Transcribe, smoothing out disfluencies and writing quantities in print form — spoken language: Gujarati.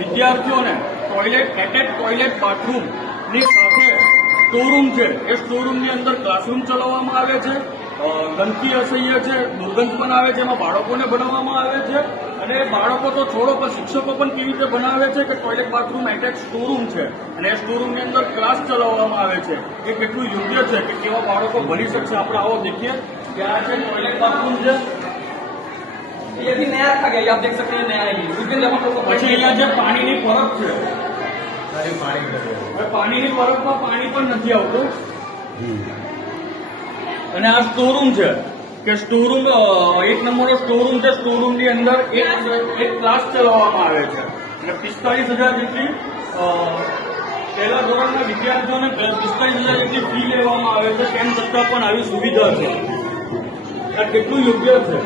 વિદ્યાર્થીઓને એટેચ ટોયલેટ બાથરૂમની સાથે સ્ટોરૂમ છે, એ સ્ટોરૂમની અંદર ક્લાસરૂમ ચલાવવામાં આવે છે. ગંદકી અસહ્ય છે, દુર્ગંધ પણ આવે છે, એમાં બાળકોને બનાવવામાં આવે છે. અને બાળકો તો છોડો, પણ શિક્ષકો પણ કેવી રીતે બનાવે છે કે ટોયલેટ બાથરૂમ એટેચ સ્ટોરૂમ છે અને એ સ્ટોરૂમની અંદર ક્લાસ ચલાવવામાં આવે છે. એ કેટલું યોગ્ય છે કે કેવા બાળકો ભણી શકશે. આપણે આવો દેખીએ કે આ છે ટોયલેટ બાથરૂમ છે. ये भी नया रखा गया, आप देख सकते हैं नया है. उसके जमा तो પછી અહીંયા જે પાણીની પરબ છે, પાણીની પરબમાં પાણી પણ નથી આવતું. અને આ સ્ટોરૂમ છે કે સ્ટોરૂમ 1 નંબરનો સ્ટોરૂમ છે. સ્ટોરૂમની અંદર એક ક્લાસ ચલાવવામાં આવે છે અને 45,000 જેટલી પહેલા ધોરણના વિદ્યાર્થીઓને 45,000 જેટલી ફી લેવામાં આવે છે. તેમ છતાં પણ આવી સુવિધા છે. આ કેટલું યોગ્ય છે.